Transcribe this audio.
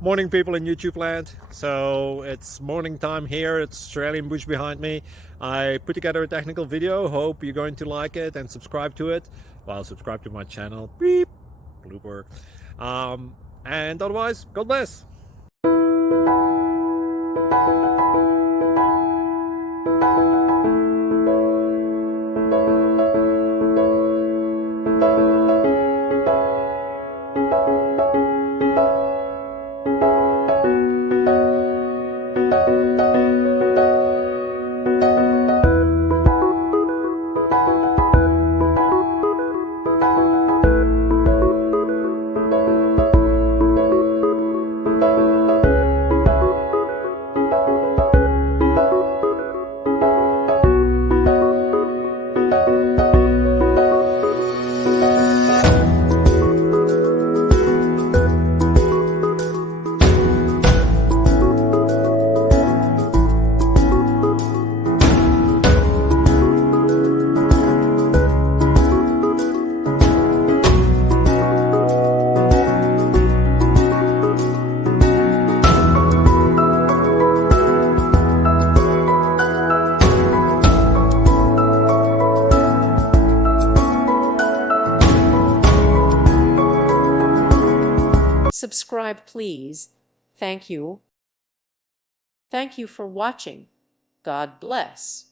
Morning, people in YouTube land. So it's morning time here. It's Australian bush behind me. I put together a technical video. Hope you're going to like it and subscribe to it. Well, subscribe to my channel. Beep. Blooper. And otherwise, God bless. Subscribe, please. Thank you. Thank you for watching. God bless.